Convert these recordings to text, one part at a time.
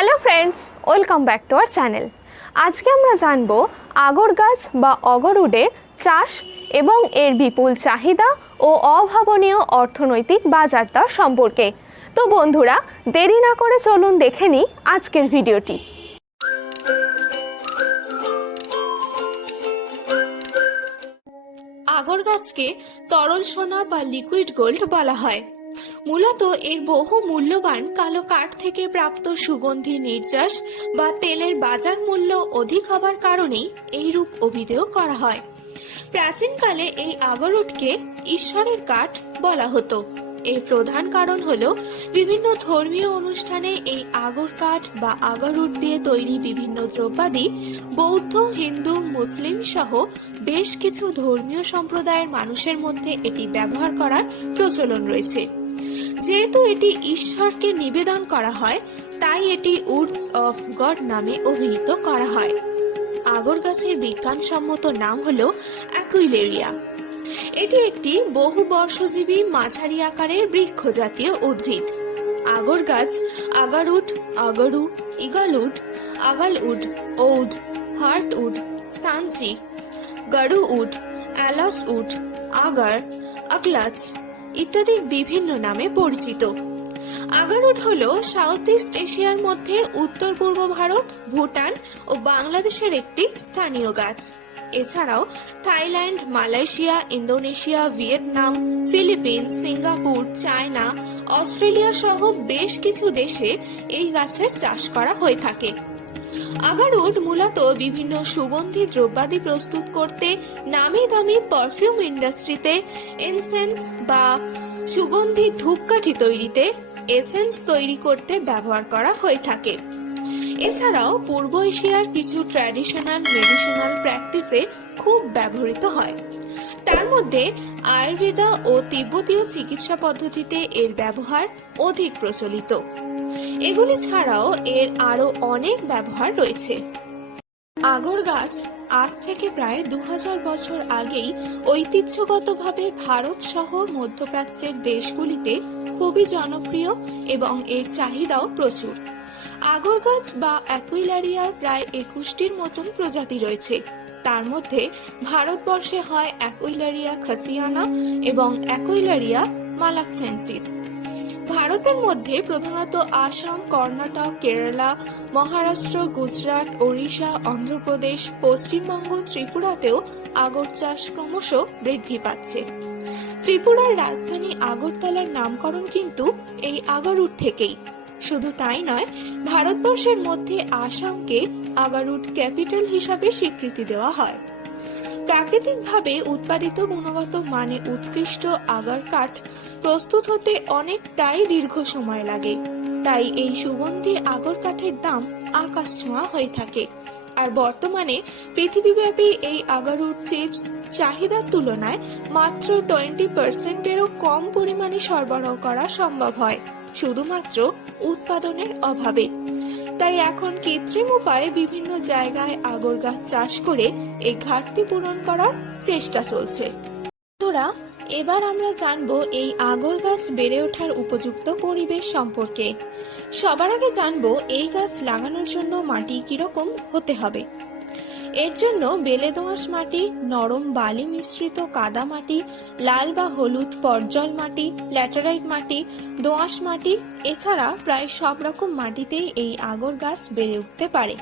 Hello friends, welcome back to our channel. আজকে আমরা জানব আগর গাছ বা অগরুডের চাষ এবং এর বিপুল চাহিদা ও অভাবনীয় অর্থনৈতিক বাজারদর সম্পর্কে। তো বন্ধুরা, দেরি না করে চলুন দেখে নিই আজকের ভিডিওটি। আগর গাছকে তরল সোনা বা লিকুইড গোল্ড বলা হয়। মূলত এর বহু মূল্যবান কালো কাঠ থেকে প্রাপ্ত সুগন্ধি নির্যাস বা তেলের বাজার মূল্য অধিক হবার কারণেই এই রূপ অভিধেয় করা হয়। প্রাচীনকালে এই আগরউডকে ঈশ্বরের কাঠ বলা হতো। এর প্রধান কারণ হলো বিভিন্ন ধর্মীয় অনুষ্ঠানে এই আগর কাঠ বা আগরউড দিয়ে তৈরি বিভিন্ন দ্রব্যাদি বৌদ্ধ, হিন্দু, মুসলিম সহ বেশ কিছু ধর্মীয় সম্প্রদায়ের মানুষের মধ্যে এটি ব্যবহার করার প্রচলন রয়েছে। যেহেতু এটি ঈশ্বরকে নিবেদন করা হয়, তাই এটি উডস অফ গড নামে অভিহিত করা হয়। আগর গাছের বিজ্ঞানসম্মত নাম হলো অ্যাকুইলেরিয়া। এটি একটি বহু বর্ষজীবী মাঝারি আকারের বৃক্ষ জাতীয় উদ্ভিদ। আগর গাছ আগারউড, আগরু, ইগলউড, আগালউড, ঔদ, হার্টউড, সানসি, গরুউড, অ্যালসউড, আগার, আগলাচ ইত্যাদি বিভিন্ন নামে পরিচিত। আগারউড হলো সাউথ ইস্ট এশিয়ার মধ্যে উত্তর পূর্ব ভারত, ভুটান ও বাংলাদেশের একটি স্থানীয় গাছ। এছাড়াও Thailand, Malaysia, Indonesia, Vietnam, Philippines, Singapore, China, Australia সহ বেশ কিছু দেশে এই গাছের চাষ করা হয়ে থাকে। আগারউড মূলত বিভিন্ন সুগন্ধি দ্রব্যাদি প্রস্তুত করতে, নামি দামি পারফিউম ইন্ডাস্ট্রিতে ইনসেন্স বা সুগন্ধি ধূপকাঠি তৈরিতে, এসেন্স তৈরি করতে ব্যবহার করা হয়ে থাকে। এছাড়াও পূর্ব এশিয়ার কিছু ট্র্যাডিশনাল মেডিসিনাল প্র্যাকটিসে খুব ব্যবহৃত হয়। তার মধ্যে আয়ুর্বেদা ও তিব্বতীয় চিকিৎসা পদ্ধতিতে এর ব্যবহার অধিক প্রচলিত। এগুলি ছাড়াও এর আরো অনেক ব্যবহার রয়েছে। আগর গাছ আজ থেকে প্রায় 2000 বছর আগেই ঐতিহ্যগতভাবে ভারত সহ মধ্যপ্রাচ্যের দেশগুলিতে খুবই জনপ্রিয় এবং এর চাহিদাও প্রচুর। আগর গাছ বা অ্যাকুইলারিয়ার প্রায় 21টির মতন প্রজাতি রয়েছে। তার মধ্যে ভারতবর্ষে হয় অ্যাকুইলারিয়া খাসিয়ানা এবং অ্যাকুইলারিয়া মালাক্সেন্সিস। ভারতের মধ্যে প্রধানত আসাম, কর্ণাটক, কেরালা, মহারাষ্ট্র, গুজরাট, ওড়িশা, অন্ধ্রপ্রদেশ, পশ্চিমবঙ্গ, ত্রিপুরাতেও আগর চাষ ক্রমশ বৃদ্ধি পাচ্ছে। ত্রিপুরার রাজধানী আগরতলার নামকরণ কিন্তু এই আগরউড থেকেই। শুধু তাই নয়, ভারতবর্ষের মধ্যে আসামকে আগারউড ক্যাপিটাল হিসাবে স্বীকৃতি দেওয়া হয়। প্রাকৃতিকভাবে উৎপাদিত গুণগত মানে উৎকৃষ্ট আগার কাঠ প্রস্তুত হতে অনেকটাই দীর্ঘ সময় লাগে। তাই এই সুগন্ধি আগর কাঠের দাম আকাশ ছোঁয়া হয়ে থাকে। আর বর্তমানে পৃথিবীব্যাপী এই আগারউড চিপস চাহিদার তুলনায় মাত্র 20%-এরও কম পরিমাণে সরবরাহ করা সম্ভব হয়, শুধুমাত্র উৎপাদনের অভাবে। তাই এখন কৃত্রিম উপায়ে বিভিন্ন জায়গায় আগর গাছ চাষ করে এই ঘাটতি পূরণ করার চেষ্টা চলছে। বন্ধুরা, এবার আমরা জানবো এই আগর গাছ বেড়ে ওঠার উপযুক্ত পরিবেশ সম্পর্কে। সবার আগে জানবো এই গাছ লাগানোর জন্য মাটি কিরকম হতে হবে। এর জন্য বেলে দোআঁশ মাটি, নরম বালি মিশ্রিত কাদা মাটি, লাল বা হলুদ পর্জল মাটি, ল্যাটেরাইট মাটি, দোআঁশ মাটি এছাড়া প্রায় সব রকম মাটিতেই এই আগর গাছ বেড়ে উঠতে পারে।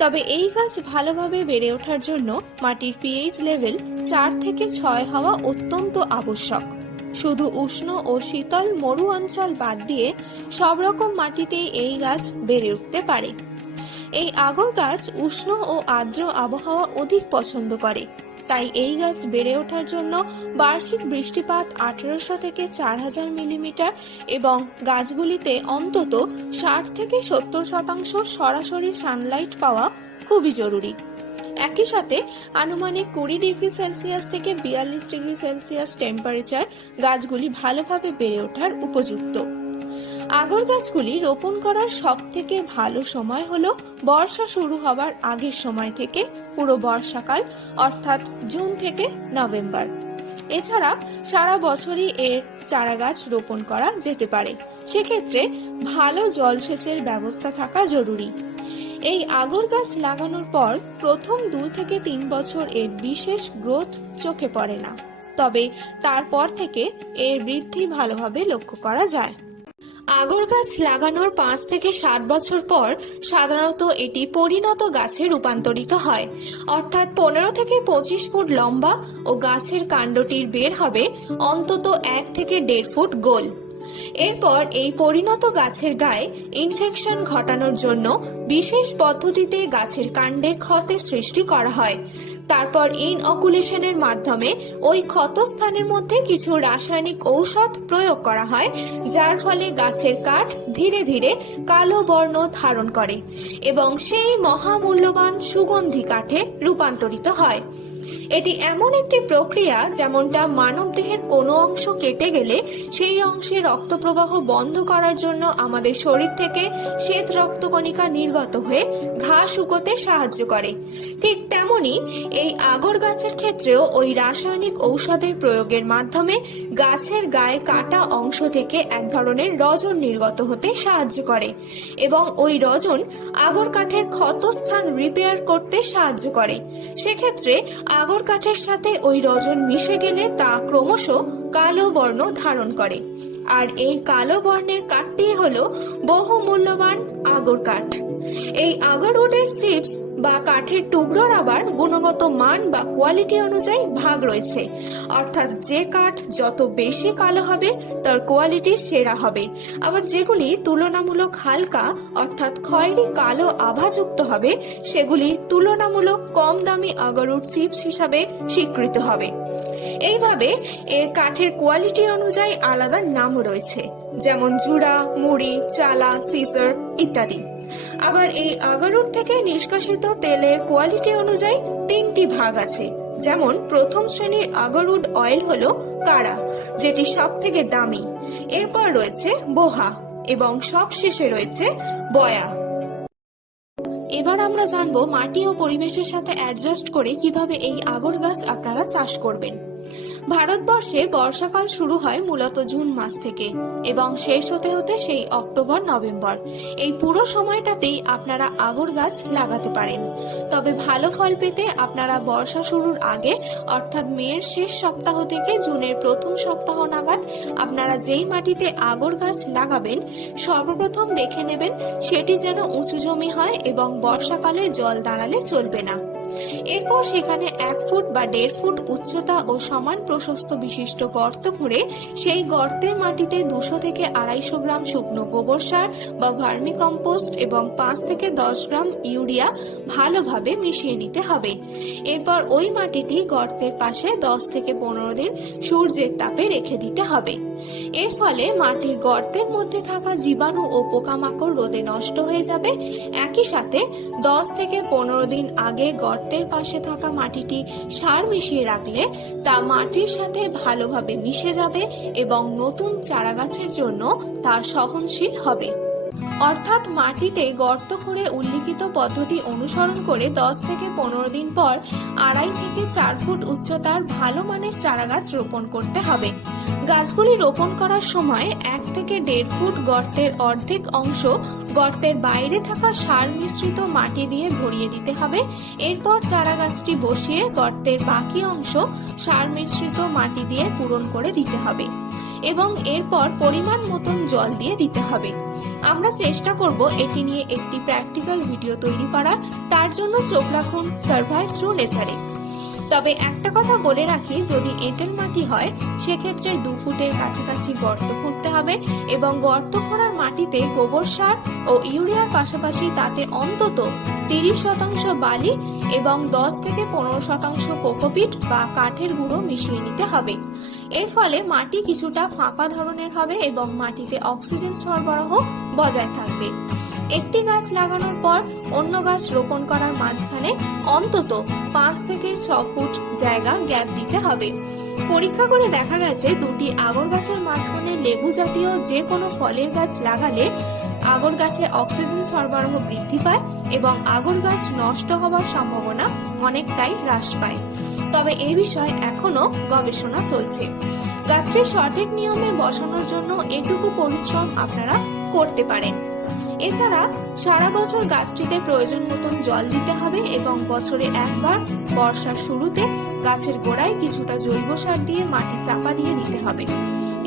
তবে এই গাছ ভালোভাবে বেড়ে ওঠার জন্য মাটির পিএইচ লেভেল 4 থেকে 6 হওয়া অত্যন্ত আবশ্যক। শুধু উষ্ণ ও শীতল মরু অঞ্চল বাদ দিয়ে সব রকম মাটিতেই এই গাছ বেড়ে উঠতে পারে। এই আগর গাছ উষ্ণ ও আর্দ্র আবহাওয়া অধিক পছন্দ করে। তাই এই গাছ বেড়ে ওঠার জন্য বার্ষিক বৃষ্টিপাত 1800 থেকে 4000 মিলিমিটার এবং গাছগুলিতে অন্তত 60 থেকে 70% সরাসরি সানলাইট পাওয়া খুবই জরুরি। একই সাথে আনুমানিক 20 ডিগ্রি সেলসিয়াস থেকে 42 ডিগ্রি সেলসিয়াস টেম্পারেচার গাছগুলি ভালোভাবে বেড়ে ওঠার উপযুক্ত। আগর গাছগুলি রোপণ করার সব থেকে ভালো সময় হলো বর্ষা শুরু হবার আগের সময় থেকে পুরো বর্ষাকাল, অর্থাৎ জুন থেকে নভেম্বর। এছাড়া সারা বছরই এর চারা গাছ রোপণ করা যেতে পারে। সেক্ষেত্রে ভালো জলসেচের ব্যবস্থা থাকা জরুরি। এই আগর গাছ লাগানোর পর প্রথম 2 থেকে 3 বছর এর বিশেষ গ্রোথ চোখে পড়ে না, তবে তারপর থেকে এর বৃদ্ধি ভালোভাবে লক্ষ্য করা যায়। আগর গাছ লাগানোর 5 থেকে 7 বছর পর সাধারণত এটি পরিণত গাছে রূপান্তরিত হয়, অর্থাৎ 15 থেকে 25 ফুট লম্বা ও গাছের কাণ্ডটির বের হবে অন্তত 1 থেকে 1.5 ফুট গোল। এরপর এই পরিণত গাছের গায়ে ইনফেকশন ঘটানোর জন্য বিশেষ পদ্ধতিতে গাছের কাণ্ডে ক্ষতের সৃষ্টি করা হয়। তারপর ইনঅকুলেশনের মাধ্যমে ওই ক্ষতস্থানের মধ্যে কিছু রাসায়নিক ঔষধ প্রয়োগ করা হয়, যার ফলে গাছের কাঠ ধীরে ধীরে কালো বর্ণ ধারণ করে এবং সেই মহামূল্যবান সুগন্ধি কাঠে রূপান্তরিত হয়। এটি এমন একটি প্রক্রিয়া যেমনটা মানবদেহের কোনো অংশ কেটে গেলে সেই অংশে রক্ত প্রবাহ বন্ধ করার জন্য আমাদের শরীর থেকে শ্বেত রক্তকণিকা নির্গত হয়ে ঘা শুকোতে সাহায্য করে, ঠিক তেমনি এই আগর গাছের ক্ষেত্রেও ওই রাসায়নিক ঔষধের প্রয়োগের মাধ্যমে গাছের গায়ে কাটা অংশ থেকে এক ধরনের রজন নির্গত হতে সাহায্য করে এবং ওই রজন আগর কাঠের ক্ষতস্থান রিপেয়ার করতে সাহায্য করে। সেক্ষেত্রে আগর কাঠের সাথে ওই রজন মিশে গেলে তা ক্রমশ কালো বর্ণ ধারণ করে, আর এই কালো বর্ণের কাঠটি হলো বহু মূল্যবান আগর কাঠ। এই আগর উডের চিপস বা কাঠের টুকরোর আবার গুণগত মান বা কোয়ালিটি অনুযায়ী ভাগ রয়েছে, অর্থাৎ যে কাঠ যত বেশি কালো হবে তার কোয়ালিটি সেরা হবে, আবার যেগুলি তুলনামূলক হালকা অর্থাৎ খয়েরি কালো আভাযুক্ত হবে সেগুলি তুলনামূলক কম দামি আগরউড চিপস হিসাবে স্বীকৃত হবে। এইভাবে এর কাঠের কোয়ালিটি অনুযায়ী আলাদা নামও রয়েছে, যেমন জুড়া, মুড়ি, চালা, সিজার ইত্যাদি। আবার এই আগরউড থেকে নিষ্কাশিত তেলের কোয়ালিটি অনুযায়ী 3টি ভাগ আছে, যেমন প্রথম শ্রেণীর আগরউড অয়েল হলো কারা, যেটি সব থেকে দামি, এরপর রয়েছে বোহা এবং সবশেষে রয়েছে বয়া। এবার আমরা জানবো মাটি ও পরিবেশের সাথে অ্যাডজাস্ট করে কিভাবে এই আগর গাছ আপনারা চাষ করবেন। ভারতবর্ষে বর্ষাকাল শুরু হয় মূলত জুন মাস থেকে এবং শেষ হতে হতে সেই অক্টোবর নভেম্বর। এই পুরো সময়টাতেই আপনারা আগর গাছ লাগাতে পারেন, তবে ভালো ফল পেতে আপনারা বর্ষা শুরুর আগে অর্থাৎ মের শেষ সপ্তাহ থেকে জুনের প্রথম সপ্তাহ নাগাদ আপনারা যেই মাটিতে আগর গাছ লাগাবেন সর্বপ্রথম দেখে নেবেন সেটি যেন উঁচু জমি হয় এবং বর্ষাকালে জল দাঁড়ালে চলবে না। এরপর সেখানে 1 ফুট বা 1.5 ফুট উচ্চতা ও সমান প্রশস্ত বিশিষ্ট গর্ত করে সেই গর্তের মাটিতে 200 থেকে 250 গ্রাম শুকনো গোবর সার বা ভার্মি কম্পোস্ট এবং 5 থেকে 10 গ্রাম ইউরিয়া ভালোভাবে মিশিয়ে নিতে হবে। এরপর ওই মাটিটি গর্তের পাশে 10 থেকে 15 দিন সূর্যের তাপে রেখে দিতে হবে। এর ফলে মাটির গর্তের মধ্যে থাকা জীবাণু ও পোকামাকড় রোদে নষ্ট হয়ে যাবে। একই সাথে 10 থেকে 15 দিন আগে গর্তের পাশে থাকা মাটিটি সার মিশিয়ে রাখলে তা মাটির সাথে ভালোভাবে মিশে যাবে এবং নতুন চারাগাছের জন্য তা সহনশীল হবে। অর্থাৎ মাটিতে গর্ত করে উল্লিখিত পদ্ধতি অনুসরণ করে 10 থেকে 15 দিন পর 2.5 থেকে 4 ফুট উচ্চতার ভালো মানের চারাগাছ রোপণ করতে হবে। গাছগুলি রোপণ করার সময় 1 থেকে 1.5 ফুট গর্তের অর্ধেক অংশ গর্তের বাইরে থাকা সার মিশ্রিত মাটি দিয়ে ভরিয়ে দিতে হবে। এরপর চারাগাছটি বসিয়ে গর্তের বাকি অংশ সার মিশ্রিত মাটি দিয়ে পূরণ করে দিতে হবে এবং এরপর পরিমাণ মতন জল দিয়ে দিতে হবে। আমরা চেষ্টা করব এটি নিয়ে একটি প্র্যাকটিক্যাল ভিডিও তৈরি করার, তার জন্য চোখ রাখুন সার্ভাইভ থ্রু নেচারে। তবে একটা কথা বলে রাখি, যদি এঁটেল মাটি হয় সেক্ষেত্রে 2 ফুটের কাছাকাছি গর্ত খুঁড়তে হবে এবং গর্ত খোঁড়ার মাটিতে গোবর সার ও ইউরিয়ার পাশাপাশি তাতে অন্তত 30% বালি এবং 10 থেকে 15% কোকোপিট বা কাঠের গুঁড়ো মিশিয়ে নিতে হবে। এর ফলে মাটি কিছুটা ফাঁপা ধরনের হবে এবং মাটিতে অক্সিজেন সরবরাহ বজায় থাকবে। একটি গাছ লাগানোর পর অন্য গাছ রোপণ করার মাঝখানে অন্তত 5 থেকে 6 ফুট জায়গা গ্যাপ দিতে হবে। পরীক্ষা করে দেখা গেছে 2টি আগর গাছের মাঝখানে লেবু জাতীয় যে কোনো ফলের গাছ লাগালে আগর গাছে অক্সিজেন সরবরাহ বৃদ্ধি পায় এবং আগর গাছ নষ্ট হওয়ার সম্ভাবনা অনেকটাই হ্রাস পায়। তবে এই বিষয়ে এখনো গবেষণা চলছে। গাছটি সঠিক নিয়মে বসানোর জন্য এটুকু পরিশ্রম আপনারা করতে পারেন। এছাড়া সারা বছর গাছটিতে প্রয়োজন মতন জল দিতে হবে এবং বছরে একবার বর্ষার শুরুতে গাছের গোড়ায় কিছুটা জৈব সার দিয়ে মাটি চাপা দিয়ে দিতে হবে।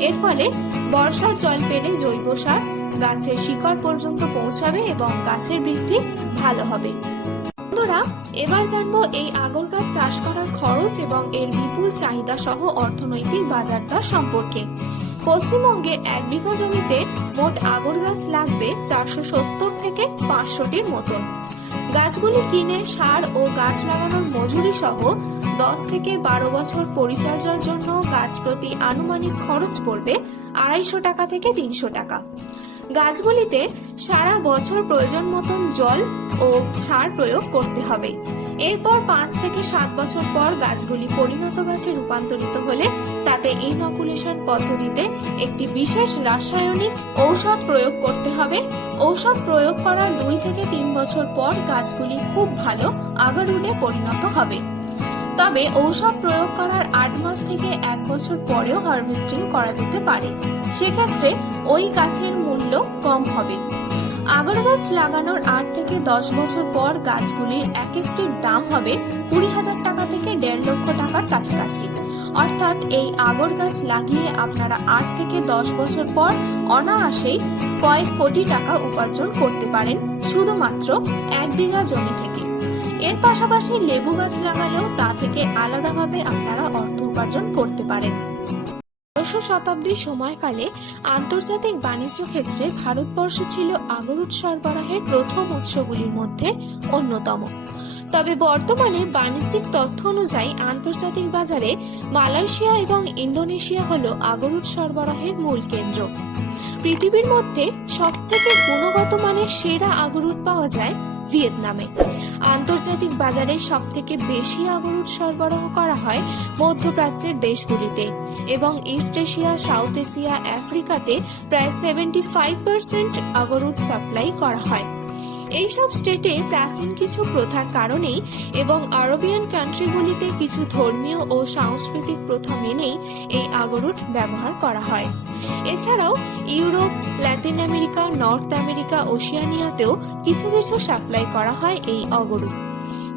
এর ফলে বর্ষার জল পেলে জৈব সার গাছের শিকড় পর্যন্ত পৌঁছাবে এবং গাছের বৃদ্ধি ভালো হবে। বন্ধুরা, এবার জানবো এই আগর গাছ চাষ করার খরচ এবং এর বিপুল চাহিদা সহ অর্থনৈতিক বাজারদর সম্পর্কে। পশ্চিমবঙ্গে 1 বিঘা জমিতে মোট আগর গাছ লাগবে 470 থেকে 500টির মতন। গাছগুলি কিনে সার ও গাছ লাগানোর মজুরি সহ 10 থেকে 12 বছর পরিচর্যার জন্য গাছ প্রতি আনুমানিক খরচ পড়বে 250 টাকা থেকে 300 টাকা। গাছগুলিতে সারা বছর প্রয়োজন মতন জল ও সার প্রয়োগ করতে হবে। এরপর 5 থেকে 7 বছর পর গাছগুলি পরিণত গাছে রূপান্তরিত হলে তাতে ইনকুলেশন পদ্ধতিতে একটি বিশেষ রাসায়নিক ঔষধ প্রয়োগ করতে হবে। ঔষধ প্রয়োগ করার 2 থেকে 3 বছর পর গাছগুলি খুব ভালো আগরউডে পরিণত হবে। তবে ঔষধ প্রয়োগ করার 8 মাস থেকে 1 বছর পরেও হারভেস্টিং করা যেতে পারে। সেক্ষেত্রে ওই গাছের মূল্য কম হবে। আগর গাছ লাগানোর 8 থেকে 10 বছর পর গাছগুলির এক একটির দাম হবে 20,000 টাকা থেকে 1.5 লক্ষ টাকার কাছাকাছি। অর্থাৎ এই আগর গাছ লাগিয়ে আপনারা 8 থেকে 10 বছর পর অনায়াসেই কয়েক কোটি টাকা উপার্জন করতে পারেন শুধুমাত্র 1 বিঘা জমি থেকে। এর পাশাপাশি লেবু গাছ লাগালেও তা থেকে আলাদাভাবে আপনারা অর্থ উপার্জন করতে পারেন। ১২শ শতাব্দীর সময়কালে আন্তর্জাতিক বাণিজ্য ক্ষেত্রে ভারতবর্ষ ছিল আগরুট সরবরাহের প্রথম উৎসগুলির মধ্যে অন্যতম। তবে বর্তমানে বাণিজ্যিক তথ্য অনুযায়ী আন্তর্জাতিক বাজারে মালয়েশিয়া এবং ইন্দোনেশিয়া হলো আগরুট সরবরাহের মূল কেন্দ্র। পৃথিবীর মধ্যে সবথেকে গুণগত মানের সেরা আগরুট পাওয়া যায় ভিয়েতনামে। আন্তর্জাতিক বাজারে সবথেকে বেশি আগরুট সরবরাহ করা হয় মধ্যপ্রাচ্যের দেশগুলিতে এবং ইস্ট এশিয়া, সাউথ এশিয়া, আফ্রিকাতে প্রায় 75% আগরুট সাপ্লাই করা হয়। এইসব স্টেটে প্রাচীন কিছু প্রথার কারণেই এবং আরবিয়ান কান্ট্রিগুলিতে কিছু ধর্মীয় ও সাংস্কৃতিক প্রথা মেনেই এই আগরুট ব্যবহার করা হয়। এছাড়াও Europe, Latin America, North America, ওশিয়ানিয়াতেও কিছু কিছু সাপ্লাই করা হয় এই আগরুট।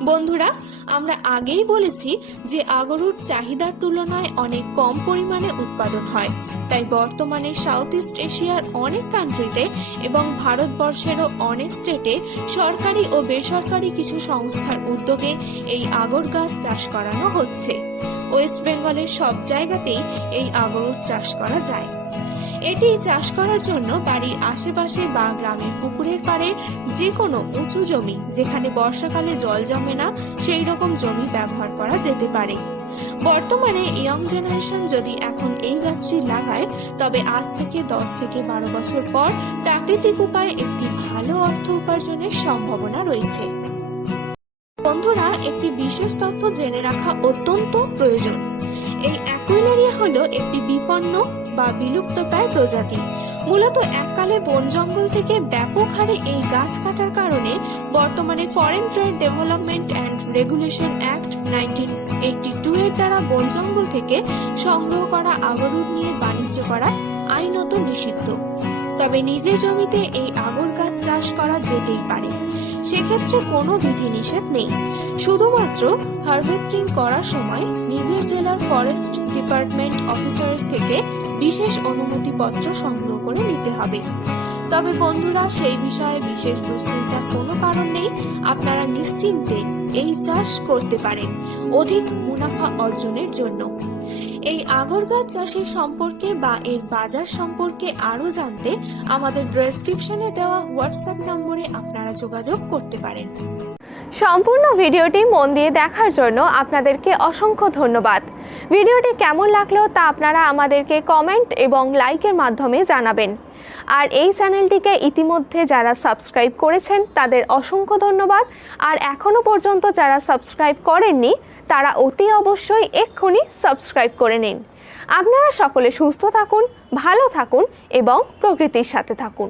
বন্ধুরা, আমরা আগেই বলেছি যে আগরুট চাহিদার তুলনায় অনেক কম পরিমাণে উৎপাদন হয়। তাই বর্তমানে সাউথ ইস্ট এশিয়ার অনেক কান্ট্রিতে এবং ভারতবর্ষেরও অনেক স্টেটে সরকারি ও বেসরকারি কিছু সংস্থার উদ্যোগে এই আগর গাছ চাষ করানো হচ্ছে। ওয়েস্ট বেঙ্গলের সব জায়গাতেই এই আগরুট চাষ করা যায়। এটি চাষ করার জন্য বাড়ির আশেপাশে বা গ্রামের পুকুরের পাড়ে যে কোনো উঁচু জমি যেখানে বর্ষাকালে জল জমে না সেই রকম জমি ব্যবহার করা যেতে পারে। বর্তমানে ইয়ং জেনারেশন যদি এখন এই গাছটি লাগায় তবে আজ থেকে 10 থেকে 12 বছর পর প্রাকৃতিক উপায়ে একটি ভালো অর্থ উপার্জনের সম্ভাবনা রয়েছে। বন্ধুরা, একটি বিশেষ তথ্য জেনে রাখা অত্যন্ত প্রয়োজন। এই অ্যাকুইলারিয়া হলো একটি বিপন্ন বা বিলুপ্তপ্রায় প্রজাতি। মূলত এককালে বন জঙ্গল থেকে ব্যাপক হারে এই গাছ কাটার কারণে বর্তমানে foreign trade development and regulation act 1982 এর দ্বারা বন জঙ্গল থেকে সংগ্রহ করা আগরুট নিয়ে বাণিজ্য করা আইনত নিষিদ্ধ। তবে নিজের জমিতে এই আগর গাছ চাষ করা যেতেই পারে, সেক্ষেত্রে কোনো বিধিনিষেধ নেই। শুধুমাত্র হারভেস্টিং করার সময় নিজের জেলার ফরেস্ট ডিপার্টমেন্ট অফিসারের থেকে বিশেষ অনুমতিপত্র সংগ্রহ করে নিতে হবে। তবে বন্ধুরা, সেই বিষয়ে বিশেষ দুশ্চিন্তার কোনো কারণ নেই। আপনারা নিশ্চিন্তে এই চাষ করতে পারেন অধিক মুনাফা অর্জনের জন্য। এই আগর গাছ চাষের সম্পর্কে বা এর বাজার সম্পর্কে আরো জানতে আমাদের ডেসক্রিপশনে দেওয়া হোয়াটসঅ্যাপ নম্বরে আপনারা যোগাযোগ করতে পারেন। সম্পূর্ণ ভিডিওটি মন দিয়ে দেখার জন্য আপনাদেরকে অসংখ্য ধন্যবাদ। ভিডিওটি কেমন লাগলো তা আপনারা আমাদেরকে কমেন্ট এবং লাইকের মাধ্যমে জানাবেন। আর এই চ্যানেলটিকে ইতিমধ্যে যারা সাবস্ক্রাইব করেছেন তাদের অসংখ্য ধন্যবাদ। আর এখনো পর্যন্ত যারা সাবস্ক্রাইব করেননি তারা অতি অবশ্যই এক্ষুনি সাবস্ক্রাইব করে নিন। আপনারা সকলে সুস্থ থাকুন, ভালো থাকুন এবং প্রকৃতির সাথে থাকুন।